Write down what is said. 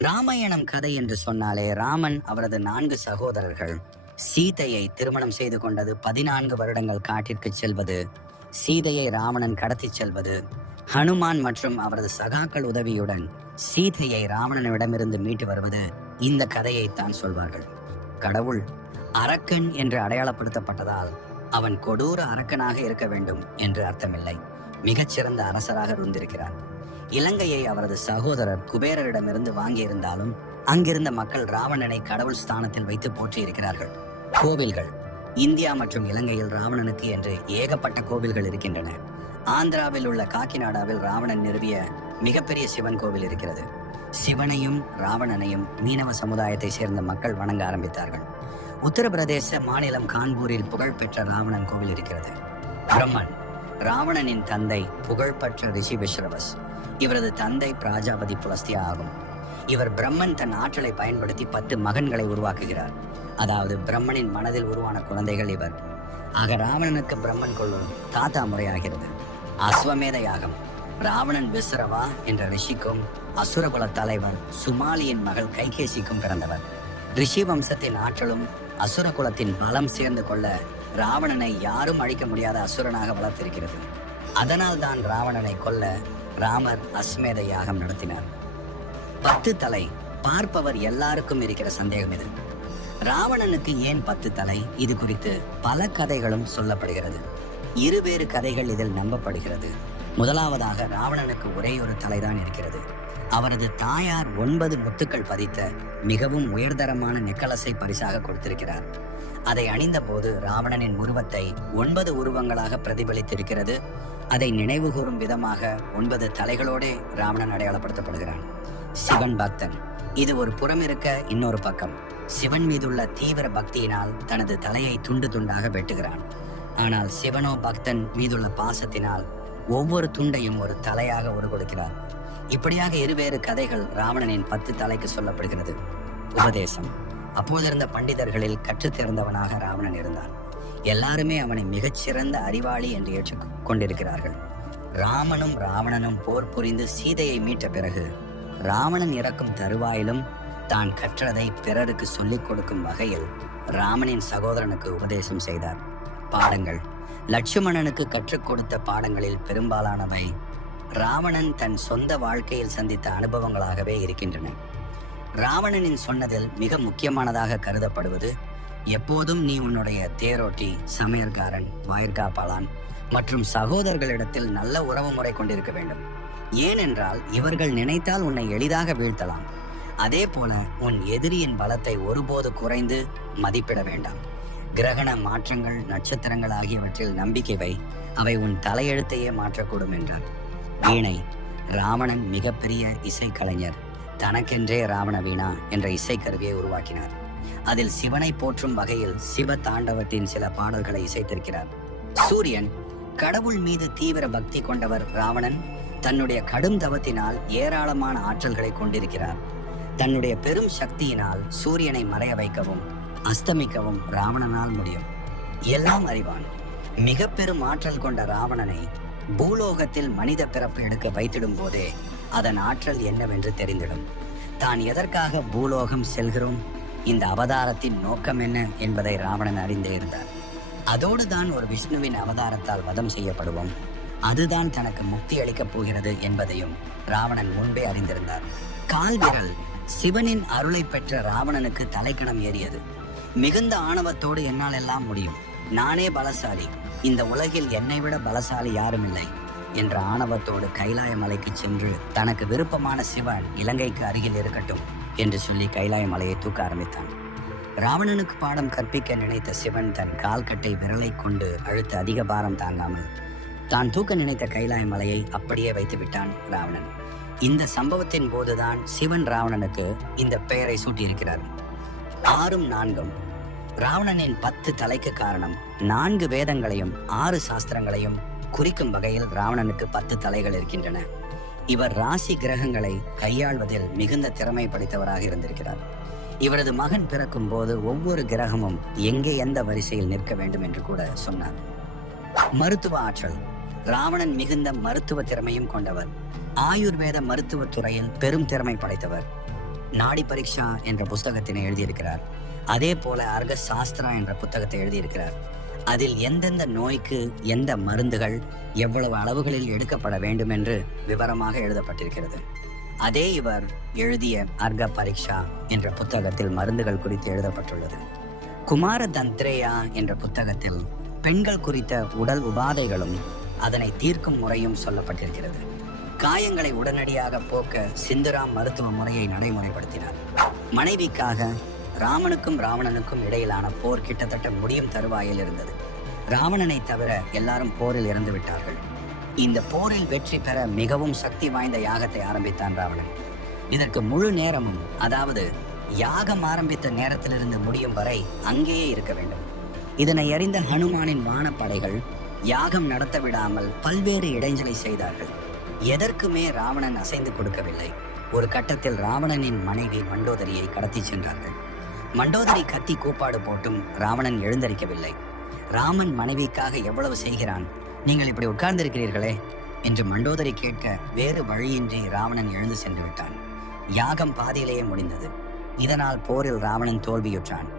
ராமாயணம் கதை என்று சொன்னாலே ராமன் அவரது நான்கு சகோதரர்கள். சீதையை திருமணம் செய்து கொண்டது பதினான்கு வருடங்கள் காட்டிற்கு செல்வது சீதையை ராவணன் கடத்திச் செல்வது ஹனுமான் மற்றும் அவரது சகாக்கள் உதவியுடன் சீதையை ராவணனிடமிருந்து மீட்டு வருவது இந்த கதையை தான் சொல்வார்கள். கடவுள் அரக்கன் என்று அடையாளப்படுத்தப்பட்டதால் அவன் கொடூர அரக்கனாக இருக்க வேண்டும் என்று அர்த்தமில்லை. மிகச்சிறந்த அரசராக இருந்திருக்கிறார். இலங்கையை அவரது சகோதரர் குபேரரிடமிருந்து வாங்கியிருந்தாலும் அங்கிருந்த மக்கள் ராவணனை கடவுள் ஸ்தானத்தில் வைத்து போற்றி இருக்கிறார்கள் கோவில்கள். இந்தியா மற்றும் இலங்கையில் ராவணனுக்கு என்று ஏகப்பட்ட கோவில்கள் இருக்கின்றன. ஆந்திராவில் உள்ள காக்கிநாடாவில் ராவணன் நிறுவிய மிகப்பெரிய சிவன் கோவில் இருக்கிறது. சிவனையும் ராவணனையும் மீனவ சமுதாயத்தை சேர்ந்த மக்கள் வணங்க ஆரம்பித்தார்கள். உத்தரப்பிரதேச மாநிலம் கான்பூரில் புகழ்பெற்ற ராவணன் கோவில் இருக்கிறது. பிரம்மன். ராவணனின் தந்தை புகழ்பெற்ற ரிஷி விஸ்ரவஸ் இவரது தந்தை பிராஜாபதி புலஸ்தியா ஆகும். இவர் பிரம்மன் தன் ஆற்றலை பயன்படுத்தி பத்து மகன்களை உருவாக்குகிறார். அதாவது பிரம்மனின் மனதில் உருவான குழந்தைகள் இவர். ஆக ராவணனுக்கு பிரம்மன் கொள்ளும் தாத்தா முறையாகிறது. அஸ்வமேத யாகம். ராவணன் விஸ்ரவா என்ற ரிஷிக்கும் அசுரகுல தலைவன் சுமாலியின் மகள் கைகேசிக்கும் பிறந்தவர். ரிஷி வம்சத்தின் ஆற்றலும் அசுர குலத்தின் பலம் சேர்ந்து கொள்ள ராவணனை யாரும் அழிக்க முடியாத அசுரனாக வளர்த்திருக்கிறது. அதனால் தான் ராவணனை கொல்ல ராமர் அஸ்மேத யாகம் நடத்தினார். பத்து தலை பார்ப்பவர் எல்லாருக்கும் இருக்கிற சந்தேகம் இது. ராவணனுக்கு ஏன் பத்து தலை? இது குறித்து பல கதைகளும் சொல்லப்படுகிறது. இருவேறு கதைகள் இதில் நம்பப்படுகிறது. முதலாவதாக ராவணனுக்கு ஒரே ஒரு தலைதான் இருக்கிறது. அவரது தாயார் ஒன்பது முத்துக்கள் பதித்த மிகவும் உயர்தரமான நெக்கலஸை பரிசாக கொடுத்திருக்கிறார். அதை அணிந்தபோது ராவணனின் உருவத்தை ஒன்பது உருவங்களாக பிரதிபலித்திருக்கிறது. அதை நினைவுகூரும் விதமாக ஒன்பது தலைகளோடே ராவணன் அடையாளப்படுத்தப்படுகிறான். சிவன் பக்தன். இது ஒரு புறம் இருக்க இன்னொரு பக்கம். சிவன் மீதுள்ள தீவிர பக்தியினால் தனது தலையை துண்டு துண்டாக வெட்டுகிறான். ஆனால் சிவனோ பக்தன் மீதுள்ள பாசத்தினால் ஒவ்வொரு துண்டையும் ஒரு தலையாக உருகொடுக்கிறார். இப்படியாக இருவேறு கதைகள் ராவணனின் பத்து தலைக்கு சொல்லப்படுகிறது. உபதேசம். அப்போதிருந்த பண்டிதர்களில் கற்றுத் தேர்ந்தவனாக ராவணன் இருந்தான். எல்லாருமே அவனை மிகச்சிறந்த அறிவாளி என்று ஏற்றுக் கொண்டிருக்கிறார்கள். ராமனும் ராவணனும் போர் புரிந்து சீதையை மீட்ட பிறகு ராவணன் இறக்கும் தருவாயிலும் தான் கற்றதை பிறருக்கு சொல்லிக் கொடுக்கும் வகையில் ராமனின் சகோதரனுக்கு உபதேசம் செய்தார். பாடங்கள். லட்சுமணனுக்கு கற்றுக் கொடுத்த பாடங்களில் பெரும்பாலானவை ராவணன் தன் சொந்த வாழ்க்கையில் சந்தித்த அனுபவங்களாகவே இருக்கின்றன. ராவணனின் சொன்னதில் மிக முக்கியமானதாக கருதப்படுவது எப்போதும் நீ உன்னுடைய தேரோட்டி சமையல்காரன் வாயிற்காப்பாளான் மற்றும் சகோதரர்களிடத்தில் நல்ல உறவு முறை கொண்டிருக்க வேண்டும். ஏனென்றால் இவர்கள் நினைத்தால் உன்னை எளிதாக வீழ்த்தலாம். அதே போல உன் எதிரியின் பலத்தை ஒருபோது குறைந்து மதிப்பிட வேண்டாம். கிரகண மாற்றங்கள் நட்சத்திரங்கள் ஆகியவற்றில் நம்பிக்கை வை. அவை உன் தலையெழுத்தையே மாற்றக்கூடும் என்றார். வீணை ராவணன் மிகப்பெரிய இசைக்கலைஞர். தனக்கென்றே ராவண வீணா என்ற இசைக்கருவியை உருவாக்கினார். அதில் சிவனை போற்றும் வகையில் சிவ தாண்டவத்தின் சில பாடல்களை இசைத்திருக்கிறார். சூரியன் கடவுள் மீது தீவிர பக்தி கொண்டவர் ராவணன் தன்னுடைய கடும் தவத்தினால் ஏராளமான ஆற்றல்களை கொண்டிருக்கிறார். தன்னுடைய பெரும் சக்தியினால் சூரியனை மறைய வைக்கவும் அஸ்தமிக்கவும் ராவணனால் முடியும். எல்லாம் அறிவான். மிக பெரும் ஆற்றல் கொண்ட ராவணனை பூலோகத்தில் மனித பிறப்பு எடுக்க வைத்திடும் போதே அதன் ஆற்றல் என்னவென்று தெரிந்திடும். தான் எதற்காக பூலோகம் செல்கிறோம்? இந்த அவதாரத்தின் நோக்கம் என்ன என்பதை ராவணன் அறிந்தே இருந்தார். அதோடு தான் ஒரு விஷ்ணுவின் அவதாரத்தால் வதம் செய்யப்படுவோம். அதுதான் தனக்கு முக்தி அளிக்கப் போகிறது என்பதையும் ராவணன் முன்பே அறிந்திருந்தார். கால்விரல் சிவனின் அருளை பெற்ற ராவணனுக்கு தலைக்கணம் ஏறியது. மிகுந்த ஆணவத்தோடு என்னால் எல்லாம் முடியும். நானே பலசாலி. இந்த உலகில் என்னை விட பலசாலி யாரும் இல்லை என்ற ஆணவத்தோடு கைலாய மலைக்கு சென்று தனக்கு விருப்பமான சிவன் இலங்கைக்கு அருகில் இருக்கட்டும் என்று சொல்லி கைலாய மலையை தூக்க ஆரம்பித்தான். ராவணனுக்கு பாடம் கற்பிக்க நினைத்த சிவன் தன் கால்கட்டை விரலை கொண்டு அழுத்த அதிக பாரம் தாங்காமல் தான் தூக்க நினைத்த கைலாய மலையை அப்படியே வைத்து விட்டான் ராவணன். இந்த சம்பவத்தின் போதுதான் சிவன் ராவணனுக்கு இந்த பெயரை சூட்டியிருக்கிறார். ஆறும் நான்கும் ராவணனின் பத்து தலைக்கு காரணம் நான்கு வேதங்களையும் ஆறு சாஸ்திரங்களையும் குறிக்கும் வகையில் ராவணனுக்கு பத்து தலைகள் இருக்கின்றன. இவர் ராசி கிரகங்களை கையாள்வதில் மிகுந்த திறமை படைத்தவராக இருந்திருக்கிறார். இவரது மகன் பிறக்கும் போது ஒவ்வொரு கிரகமும் எங்கே எந்த வரிசையில் நிற்க வேண்டும் என்று கூட சொன்னார். மருத்துவ ஆற்றல். ராவணன் மிகுந்த மருத்துவ திறமையும் கொண்டவர். ஆயுர்வேத மருத்துவ துறையில் பெரும் திறமை படைத்தவர். நாடி பரீட்சா என்ற புஸ்தகத்தினை எழுதியிருக்கிறார். அதே போல அர்க சாஸ்திரம் என்ற புத்தகத்தை எழுதியிருக்கிறார். அதில் எந்தெந்த நோய்க்கு எந்த மருந்துகள் எவ்வளவு அளவுகளில் எடுக்கப்பட வேண்டும் என்று விவரமாக எழுதப்பட்டிருக்கிறது. அதே இவர் எழுதிய அர்க பரீட்சா என்ற புத்தகத்தில் மருந்துகள் குறித்து எழுதப்பட்டுள்ளது. குமார தந்திரேயா என்ற புத்தகத்தில் பெண்கள் குறித்த உடல் உபாதைகளும் அதனை தீர்க்கும் முறையும் சொல்லப்பட்டிருக்கிறது. காயங்களை உடனடியாக போக்க சிந்துராம் மருத்துவ முறையை நடைமுறைப்படுத்தினார். மனைவிக்காக ராமனுக்கும் ராவணனுக்கும் இடையிலான போர் கிட்டத்தட்ட முடியும் தருவாயில் இருந்தது. ராவணனை தவிர எல்லாரும் போரில் இறந்து விட்டார்கள். இந்த போரில் வெற்றி பெற மிகவும் சக்தி வாய்ந்த யாகத்தை ஆரம்பித்தான் ராவணன். இதற்கு முழு நேரமும் அதாவது யாகம் ஆரம்பித்த நேரத்திலிருந்து முடியும் வரை அங்கேயே இருக்க வேண்டும். இதனை அறிந்த ஹனுமானின் வானப்படைகள் யாகம் நடத்த விடாமல் பல்வேறு இடைஞ்சலை செய்தார்கள். எதற்குமே ராவணன் அசைந்து கொடுக்கவில்லை. ஒரு கட்டத்தில் ராவணனின் மனைவி மண்டோதரியை கடத்தி சென்றார்கள். மண்டோதரி கத்தி கூப்பாடு போட்டும் ராவணன் எழுந்தரிக்கவில்லை. ராமன் மனைவிக்காக எவ்வளவு செய்கிறான்? நீங்கள் இப்படி உட்கார்ந்திருக்கிறீர்களே? என்று மண்டோதரி கேட்க வேறு வழியின்றி ராவணன் எழுந்து சென்று விட்டான். யாகம் பாதியிலேயே முடிந்தது. இதனால் போரில் ராவணன் தோல்வியுற்றான்.